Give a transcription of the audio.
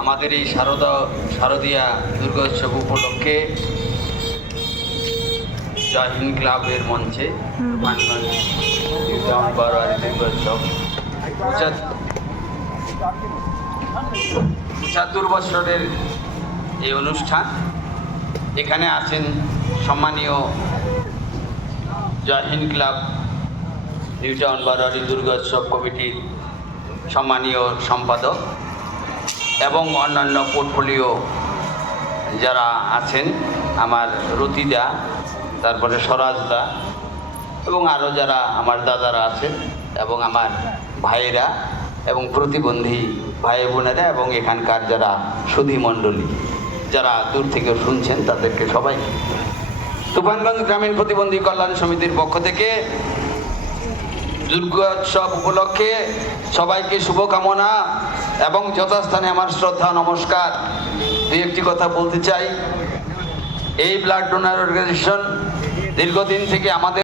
আমাদের এই শারদীয়া দুর্গোৎসব উপলক্ষে জয় হিন্দ ক্লাবের মঞ্চে তুফানগঞ্জ বারোয়ারি দুর্গোৎসব ৭৫ বছরের এই অনুষ্ঠান। এখানে আছেন সম্মানীয় জয় হিন্দ ক্লাব নিউ টাউন বারোয়ারি দুর্গোৎসব কমিটির সম্মানীয় সম্পাদক এবং অন্যান্য পোর্টফোলিও যারা আছেন, আমার রতিদা, তারপরে স্বরাজদা এবং আরও যারা আমার দাদারা আছেন এবং আমার ভাইয়েরা এবং প্রতিবন্ধী ভাই বোনেরা এবং এখানকার যারা সুধী মণ্ডলী যারা দূর থেকে শুনছেন, তাদেরকে সবাই তুফানগঞ্জ গ্রামীণ প্রতিবন্ধী কল্যাণ সমিতির পক্ষ থেকে দুর্গোৎসব উপলক্ষে সবাইকে শুভকামনা এবং যথাস্থানে আমার শ্রদ্ধা নমস্কার। দুই একটি কথা বলতে চাই। এই ব্লাড ডোনার অর্গানাইজেশন দীর্ঘদিন থেকে আমাদের